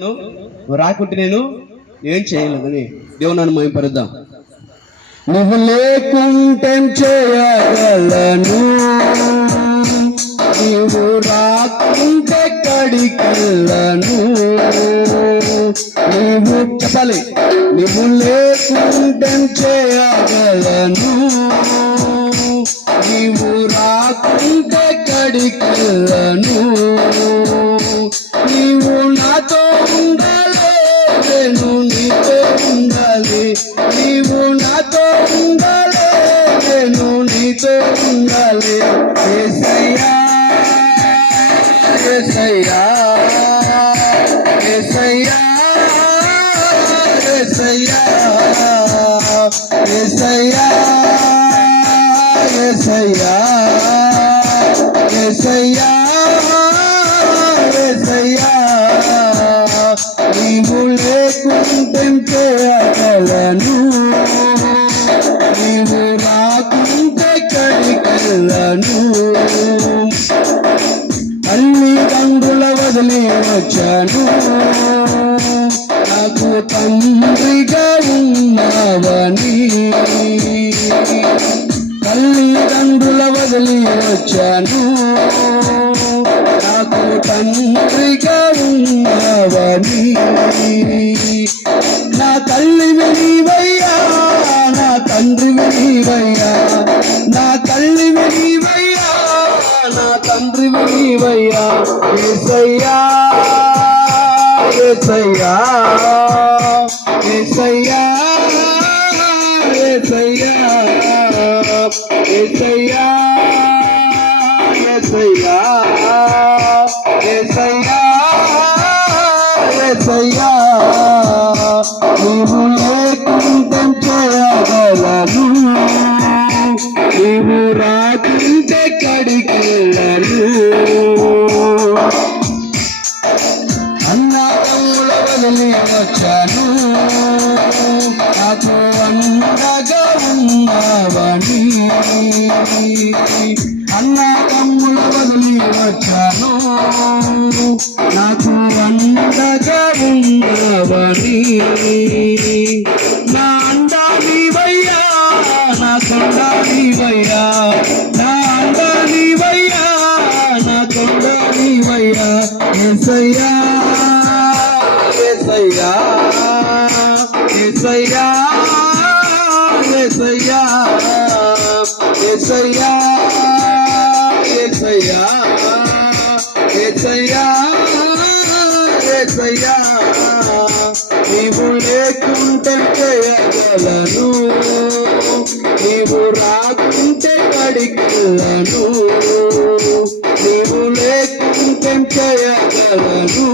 నువ్వు రాకుంటే నేను ఏం చేయలేదని దేవుని నన్ను మయంపరుద్దాం నువ్వు లేకుంటే చేయగలను. నువ్వు రాకుంటే కడికెళ్ళను. నువ్వు చెప్పాలి నువ్వు లేకుంటే చేయగలను. నీవు రాకుంటే కడికెళ్ళను. నీవు నీవు నాతో ఉండాలి నేను నీతో ఉండాలి. ఏసయ్యా ఏసయ్యా ఏసయ్యా ఏసయ్యా ఏసయ్యా ఏసయ్యా ఏసయ్యా. వెళ్ళను నీవు రాకుంటే కడికెళ్ళను అన్ని రంగుల వదిలి వచ్చాను. నాకు తండ్రిగా ఉన్నావని. తల్లిదండ్రుల వదిలి వచ్చాను. తండ్రిగా ఉన్నావని. నా తల్లి వినివయ్యా నా తండ్రి వినివయ్యా నా తల్లి వినివయ్యా నా తండ్రి వినివయ్యా ఏసయ్యా ఏసయ్యా ఏసయ్యా ఏసయ్యా ఏసయ్యా ఏసయ్యా. ఏసయ్యా నీవు లేకుంటే చేయగలను? నీవు రాకుంటే కడికెళ్ళను. అన్నదమ్ముల వదిలి వచ్చాను. నాకు అండగా ఉన్నావని. అన్నదమ్ముల వదిలి వచ్చాను నాకు అండగా ఉన్నావని నా అండా నీవయ్యా నా కొండ నీవయ్యా నా అండా నీవయ్యా నా కొండ నీవయ్యా ఎసయ్యా ఎసయ్యా ఎసయ్యా ఎసయ్యా ఎసయ్యా ఏసయ్యా ఏసయ్యా ఏసయ్యా నీవు లేకుంటే చేయగలను నీవు రాకుంటే కడిగలను నీవు లేకుంటే చేయగలను